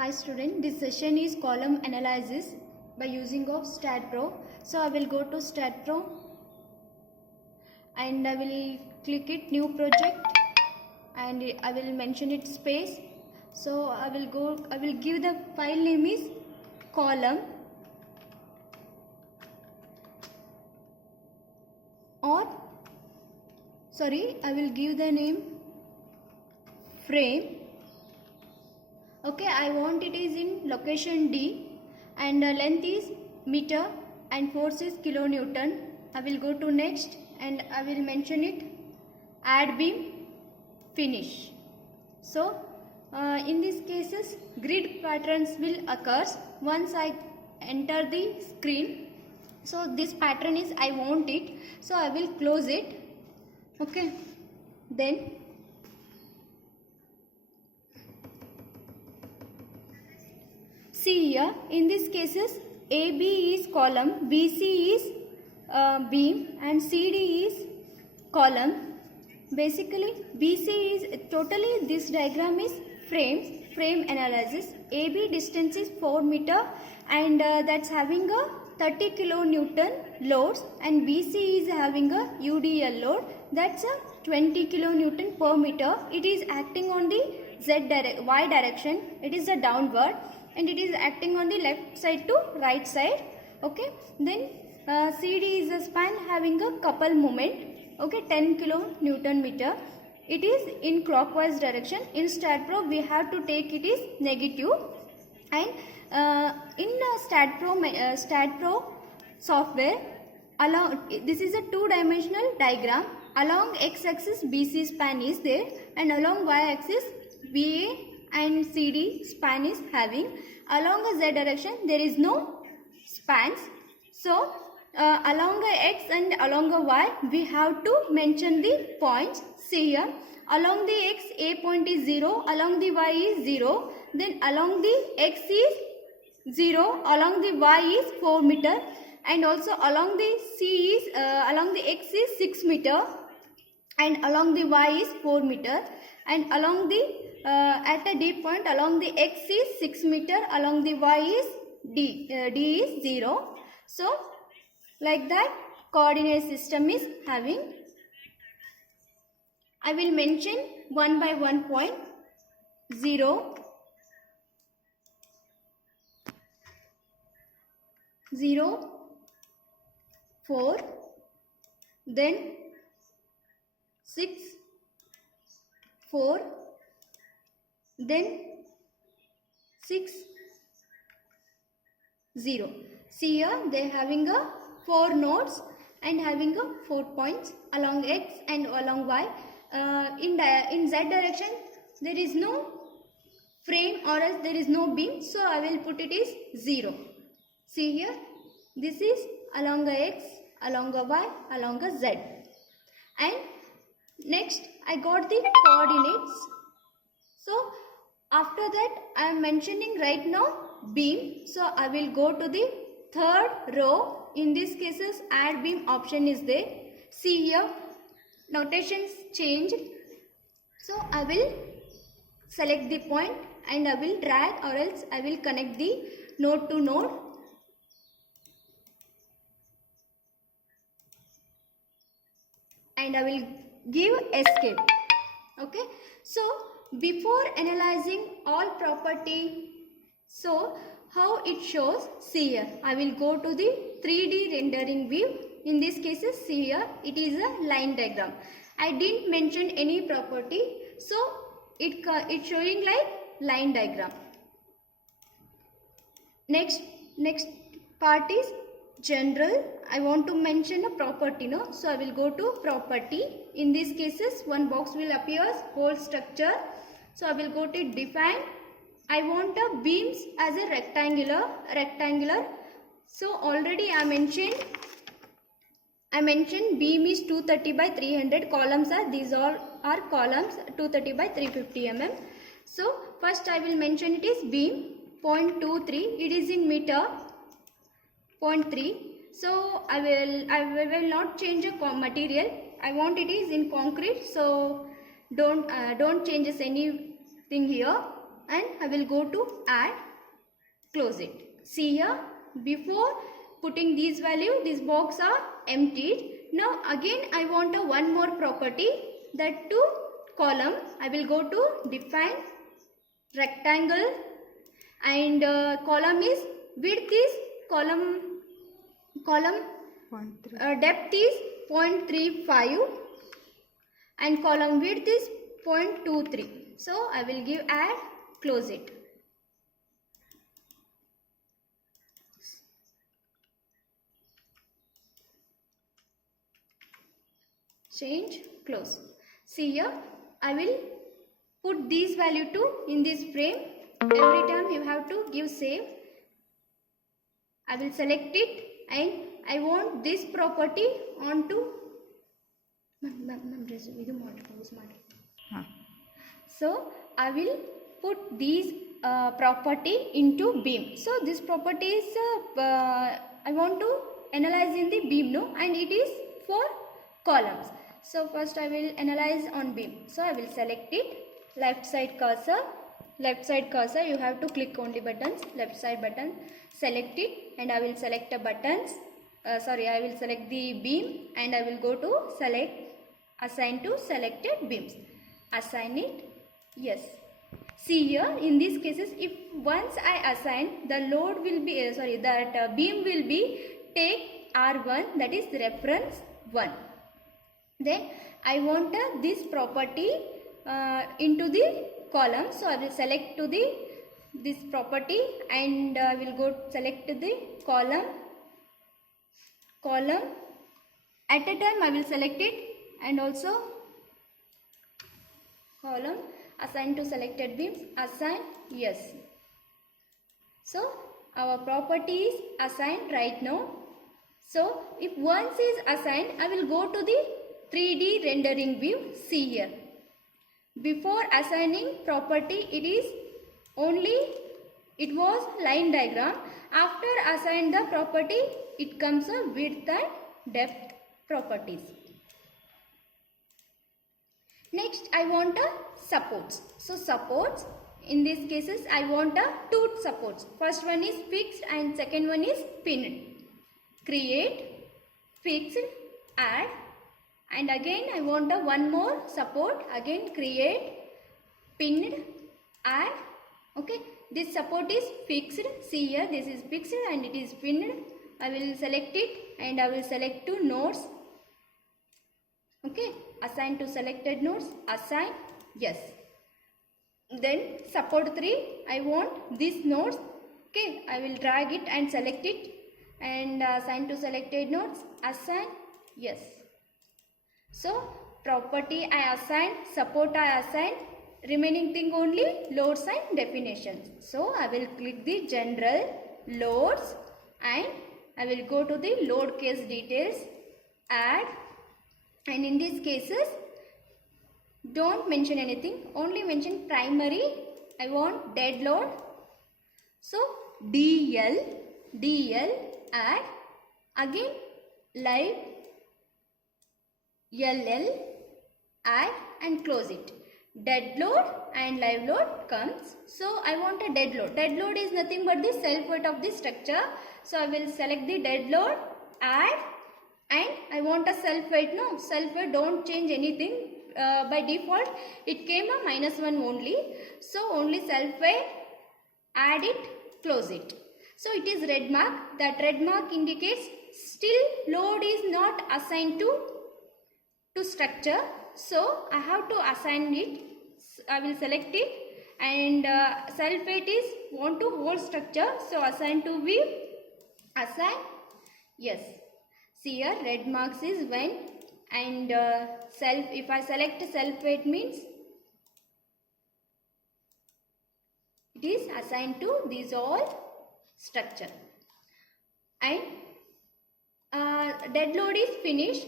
Hi student, this session is column analysis by using of StatPro. So I will go to StatPro and I will click it new project and I will mention it space. So I will give the file name is column or I will give the name frame. Okay, I want it is in location D and length is meter and force is kilonewton. I will go to next and I will mention it add beam finish. So in these cases grid patterns will occur once I enter the screen. So this pattern is I want it, so I will close it. Okay, then see here in these cases AB is column, BC is beam and CD is column. Basically BC is totally this diagram is frame analysis. AB distance is 4 meter and that's having a 30 kilonewton loads and BC is having a UDL load that's a 20 kilonewton per meter. It is acting on the Y direction, it is a downward and it is acting on the left side to right side. Okay, then CD is a span having a couple moment. Okay, 10 kilonewton meter. It is in clockwise direction. In StatPro we have to take it is negative and in StatPro software along this is a two-dimensional diagram. Along x-axis BC span is there and along y-axis BA and CD span is having. Along a z direction there is no spans. So along a x and along a y we have to mention the points. See here, along the x a point is 0, along the y is 0, then along the x is 0, along the y is 4 meter and also along the c is along the x is 6 meter and along the y is 4 meter and along the at a D point along the x is 6 meter, along the y is D is 0. So like that coordinate system is having. I will mention one by one point. 0, 0, 4, then 6, 4, then 6, 0. See here they are having a 4 nodes and having a 4 points along x and along y. In z direction there is no frame or else there is no beam, so I will put it is 0. See here, this is along a x, along a y, along a z. And next I got the coordinates. So after that I am mentioning right now beam. So I will go to the third row. In these cases add beam option is there. See here notations changed. So I will select the point and I will drag or else I will connect the node to node. And I will give escape. Okay, so before analyzing all property, so how it shows, see here, I will go to the 3D rendering view. In this cases, see here, it is a line diagram. I didn't mention any property, so it's showing like line diagram. Next part is general. I want to mention a property, no? So I will go to property. In these cases one box will appear whole structure. So I will go to define. I want a beams as a rectangular. So already I mentioned beam is 230 by 300. Columns are these all are columns 230 by 350 mm. So first I will mention it is beam 0.23. It is in meter 0.3. So I will not change a material. I want it is in concrete. So don't change anything here. and I will go to add, close it. See here, before putting these value, these box are emptied. Now again I want a one more property, that to column. I will go to define rectangle, and column is, width is column depth is 0.35 and column width is 0.23. So I will give add, close it. Change, close. See here, I will put these value to in this frame. Every time you have to give save. I will select it and I want this property onto. So I will put these property into beam. So this property is I want to analyze in the beam, no, and it is for columns. So first I will analyze on beam. So I will select it, left side cursor, you have to click only buttons, left side button, select it, and I will select the buttons, I will select the beam, and I will go to select, assign to selected beams, assign it, yes. See here, in these cases, if once I assign, the load will be, beam will be take R1, that is reference 1. Then I want this property into the column. So I will select to the this property, and I will go select the column. At a time I will select it, and also column, assign to selected beams, assign, yes. So our property is assigned right now. So if once is assigned, I will go to the 3D rendering view. See here, before assigning property, it was line diagram. After assign the property, it comes a width and depth properties. Next I want a supports. So supports, in these cases I want a two supports. First one is fixed and second one is pinned. Create, fixed, add, and again I want a one more support. Again create, pinned, add. Okay, this support is fixed. See here, this is fixed and it is pinned. I will select it and I will select to nodes. Okay, assign to selected nodes, assign, yes. Then support 3, I want these nodes. Okay, I will drag it and select it and assign to selected nodes, assign, yes. So property I assign, support I assign, remaining thing only loads and definitions. So I will click the general loads and I will go to the load case details, add, and in these cases don't mention anything, only mention primary. I want dead load. So DL, add, again live, LL, add and close it. Dead load and live load comes. So I want a dead load. Dead load is nothing but the self weight of the structure. So I will select the dead load, add, and I want a self weight. No, self weight don't change anything. By default it came a -1 only. So only self weight, add it, close it. So it is red mark. That red mark indicates still load is not assigned to structure. So I have to assign it. I will select it, and self weight is want to whole structure. So assign to view, assign, yes. See here, red marks is when, and if I select self weight means it is assigned to these all structure. And dead load is finished.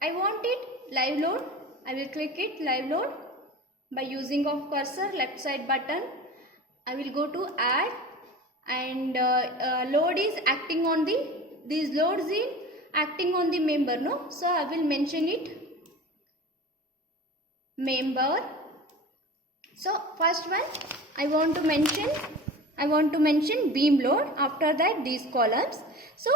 I want it live load. I will click it live load by using of cursor, left side button. I will go to add, and load is acting on these loads in acting on the member, no. So I will mention it member. So first one I want to mention beam load. After that, these columns. So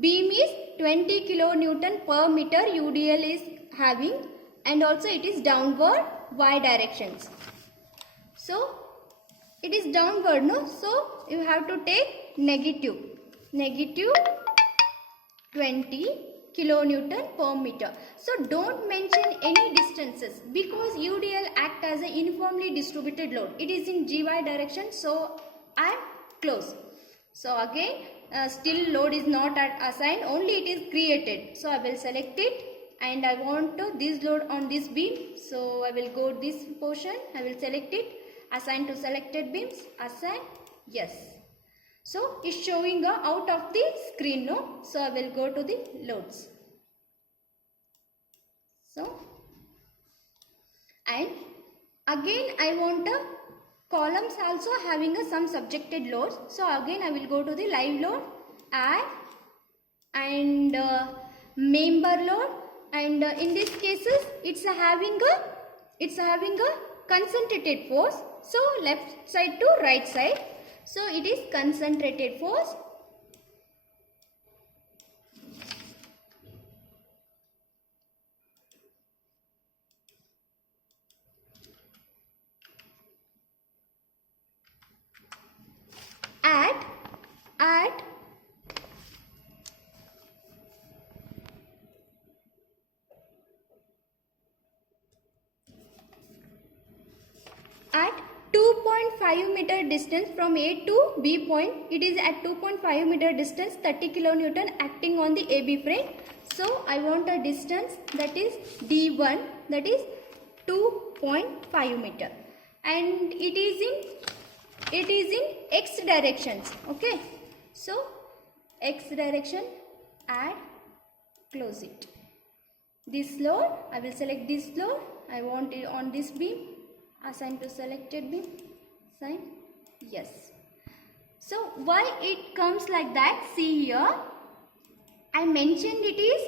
beam is 20 kilonewton per meter UDL is having, and also it is downward y directions. So it is downward, no? So you have to take negative 20 kilonewton per meter. So don't mention any distances because UDL act as a uniformly distributed load. It is in GY direction, so I am close. So again, still load is not assigned, only it is created. So I will select it, and I want this load on this beam. So I will go this portion, I will select it, assign to selected beams, assign, yes. So it's showing out of the screen, no? So I will go to the loads. So, and again I want columns also having some subjected loads. So again I will go to the live load, add, and member load, and in these cases it's having a concentrated force. So left side to right side. So it is concentrated force. At at 2.5 meter distance from A to B point, it is at 2.5 meter distance, 30 kilonewton acting on the AB frame. So I want a distance that is D1, that is 2.5 meter, and it is in X directions. Okay, so X direction, add, close it. This load, I will select this load, I want it on this beam, assign to selected beam, assign, yes. So why it comes like that? See here, I mentioned it is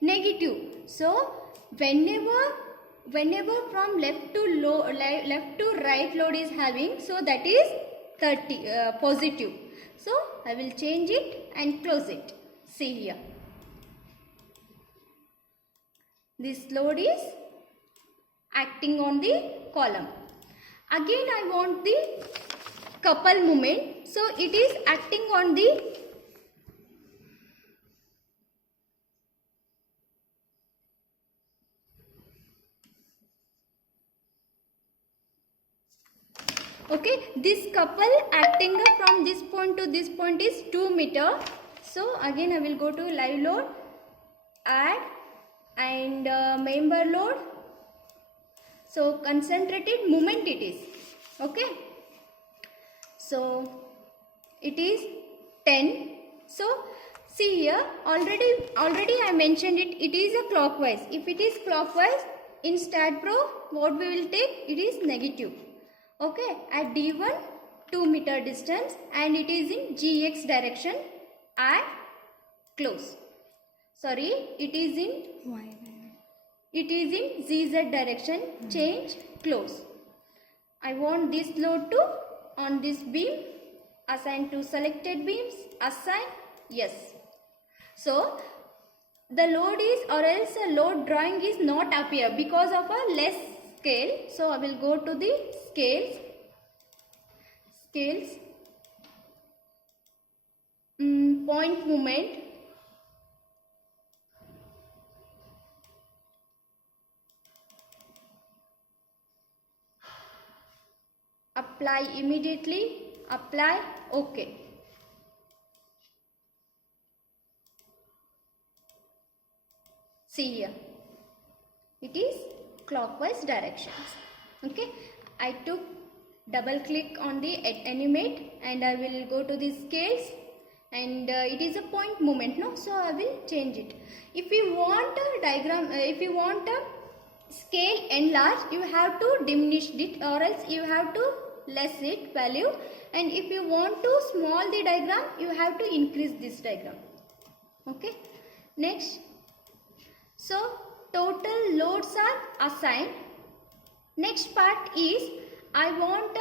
negative. So whenever from left to right load is having, so that is 30 positive. So I will change it and close it. See here, this load is acting on the column. Again I want the couple moment. So it is acting on the this couple acting from this point to this point is 2 meter. So again I will go to live load, add, and member load. So concentrated moment it is. Okay. So it is 10. So see here, already I mentioned it. It is a clockwise. If it is clockwise in StatPro, what we will take? It is negative. Okay, at D1 2 meter distance, and it is in GX direction, add, close. Sorry, it is in ZZ direction, change, close. I want this load to on this beam, assign to selected beams, assign, yes. So the load is, or else a load drawing is not appear because of a less scale. So I will go to the scales, point moment, apply immediately, apply, okay. See here, it is clockwise directions. Okay, I took double click on the animate, and I will go to the scales, and it is a point movement, no? So I will change it. If you want a diagram, if you want a scale enlarge, you have to diminish it, or else you have to less it value, and if you want to small the diagram, you have to increase this diagram. Okay, next. So total loads are assigned. Next part is I want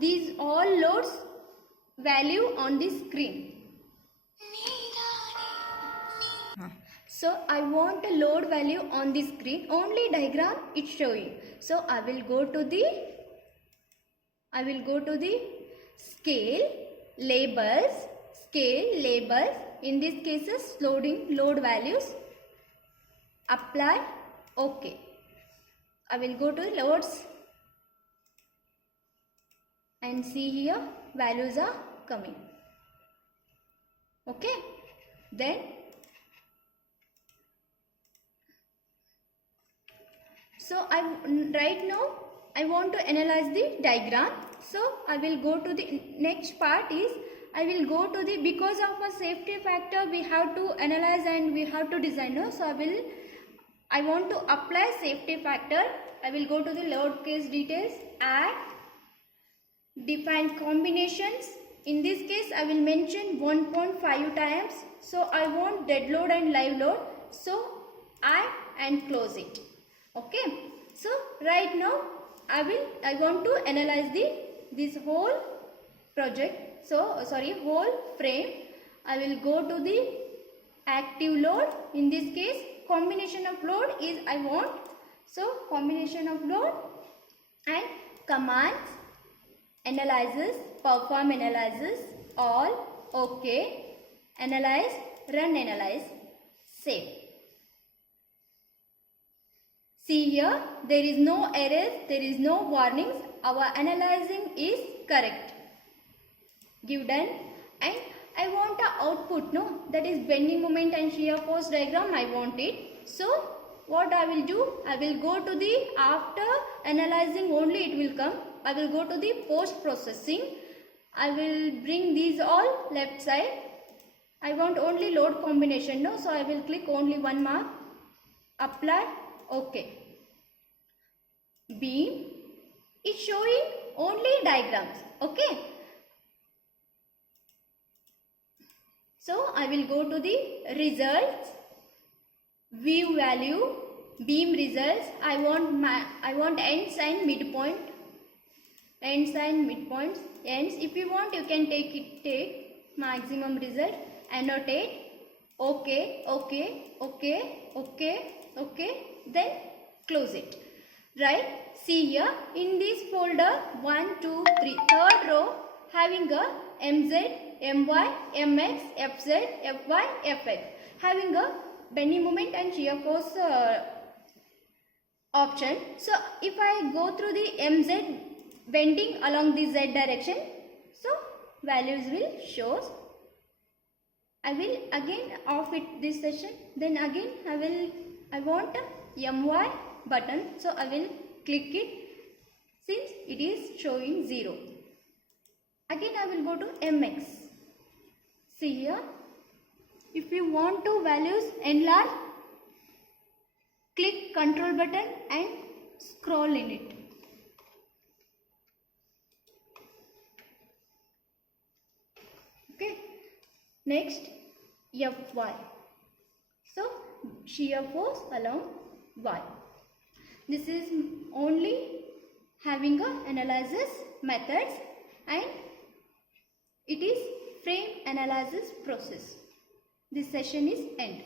these all loads value on the screen. So I want a load value on the screen. Only diagram it's showing. So I will go to the scale labels. In this cases load values. Apply. OK. I will go to loads and see here values are coming. Okay. Then right now I want to analyze the diagram. So I will go to the next part is I will go to the, because of a safety factor we have to analyze and we have to design. No? So I want to apply safety factor. I will go to the load case details, add, define combinations. In this case I will mention 1.5 times. So I want dead load and live load. So add and close it. Okay. So right now I want to analyze this whole project. So whole frame. I will go to the active load. In this case combination of load is I want. So combination of load and commands, analyzes, perform analysis, all, OK, analyze, run analyze, save. See here, there is no errors, there is no warnings. Our analyzing is correct. Give done. And I want the output, no? That is bending moment and shear force diagram. I want it. So what I will do? I will go to the, after analyzing only it will come. I will go to the post processing. I will bring these all left side. I want only load combination, no? So I will click only one mark. Apply. OK. Beam is showing only diagrams. Okay. So I will go to the results, view value, beam results. I want ends and midpoint. Ends and midpoints. Ends. If you want, you can take maximum result. Annotate. OK. OK. OK. OK. OK. Then close it. Right. See here in this folder 1, 2, 3. Third row having a MZ, MY, MX, FZ, FY, FX. Having a bending moment and shear force option. So if I go through the MZ bending along the Z direction, so values will show. I will again off it this session. Then again I want a MY button. So I will click it since it is showing 0. Again I will go to MX. See here. If you want to values enlarge, click control button and scroll in it. Okay. Next, FY. So shear force along Y. This is only having a analysis methods and it is frame analysis process. This session is end.